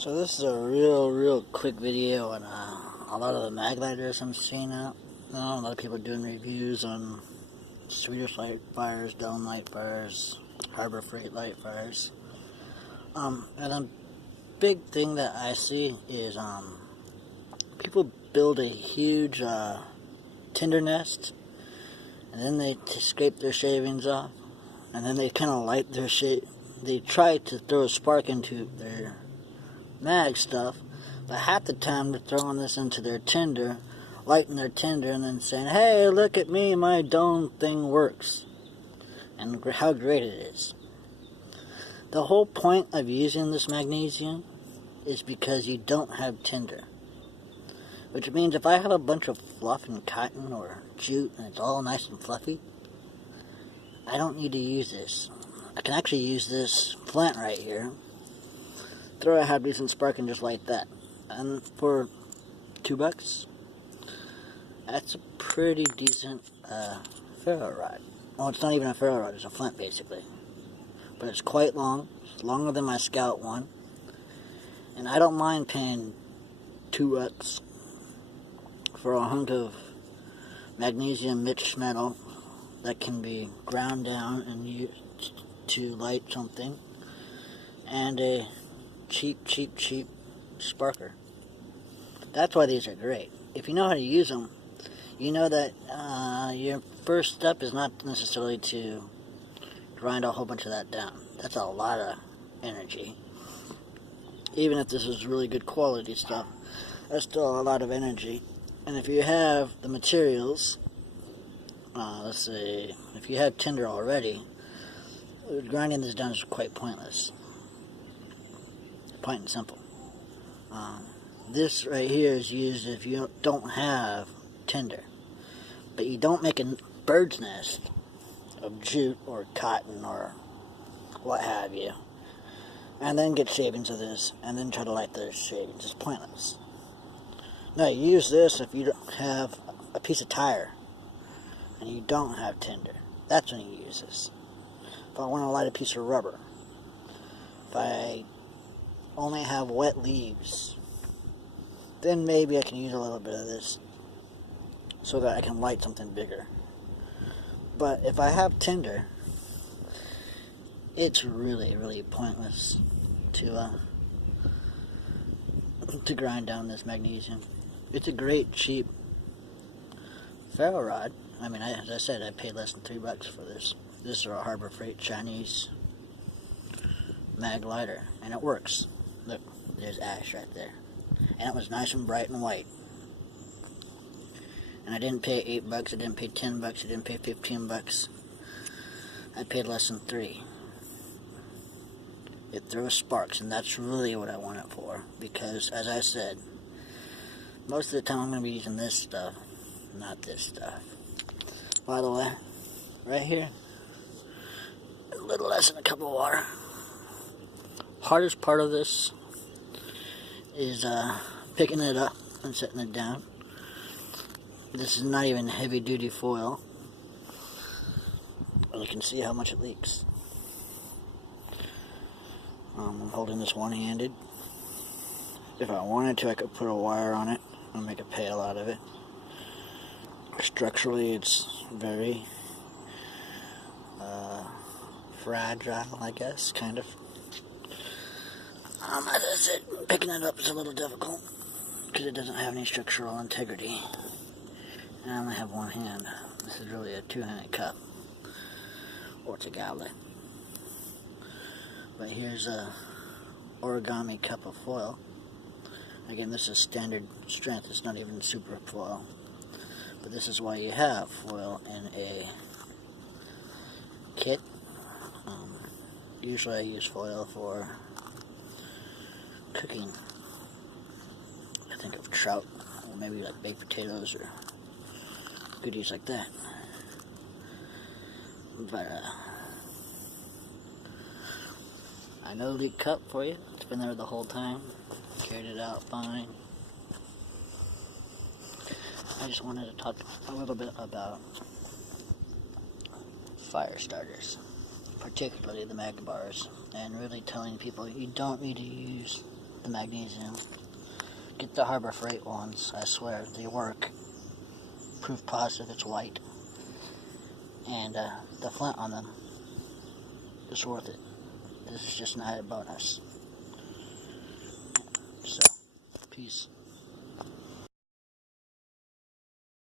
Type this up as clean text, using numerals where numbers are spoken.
So this is a real quick video on a lot of the mag lighters I'm seeing out. A lot of people doing reviews on Swedish light fires, Dome light fires, Harbor Freight light fires. And a big thing that I see is people build a huge tinder nest, and then they scrape their shavings off, and then they kind of light their they try to throw a spark into their mag stuff, but half the time they're throwing this into their tinder, lighting their tinder, and then saying, "Hey, look at me, my dome thing works," and how great it is. The whole point of using this magnesium is because you don't have tinder. Which means if I have a bunch of fluff and cotton or jute and it's all nice and fluffy, I don't need to use this. I can actually use this Flint right here, throw a half decent spark and just light that. And for $2, that's a pretty decent ferro rod. Well, it's not even a ferro rod, it's a Flint basically. But it's quite long. It's longer than my Scout one. And I don't mind paying $2 for a hunk of magnesium mixed metal that can be ground down and used to light something, and a cheap sparker. That's why these are great. If you know how to use them, you know that your first step is not necessarily to grind a whole bunch of that down. That's a lot of energy. Even if this is really good quality stuff, that's still a lot of energy. And if you have the materials, let's say, if you have tinder already, grinding this down is quite pointless. Plain and simple. This right here is used if you don't have tinder, but you don't make a bird's nest of jute or cotton or what have you, and then get shavings of this, and then try to light those shavings. It's pointless. No, you use this if you don't have a piece of tire and you don't have tinder. That's when you use this. If I want to light a piece of rubber, if I only have wet leaves, then maybe I can use a little bit of this so that I can light something bigger. But if I have tinder, it's really pointless to grind down this magnesium. It's a great cheap ferro rod. I mean, as I said, I paid less than $3 for this. This is a Harbor Freight Chinese mag lighter, and it works. Look, there's ash right there, and it was nice and bright and white. And I didn't pay $8. I didn't pay $10. I didn't pay $15. I paid less than $3. It throws sparks, and that's really what I want it for, because, as I said, most of the time I'm going to be using this stuff, not this stuff. By the way, right here, a little less than a cup of water. Hardest part of this is picking it up and setting it down. This is not even heavy-duty foil, and you can see how much it leaks. I'm holding this one-handed. If I wanted to, I could put a wire on it and make a pail out of it. Structurally, it's very fragile, I guess, kind of. As I said, picking it up is a little difficult because it doesn't have any structural integrity. And I only have one hand. This is really a two-handed cup, or it's a goblet. But here's a origami cup of foil. Again, this is standard strength. It's not even super foil. But this is why you have foil in a kit. Usually I use foil for cooking. I think of trout, or maybe like baked potatoes or goodies like that. But I know the cup for you. It's been there the whole time. Carried it out fine. I just wanted to talk a little bit about fire starters, particularly the mag bars, and really telling people you don't need to use the Magnesium. Get the Harbor Freight ones. I swear, they work. Proof positive, it's white. And the Flint on them is worth it. This is just an added bonus. So, peace.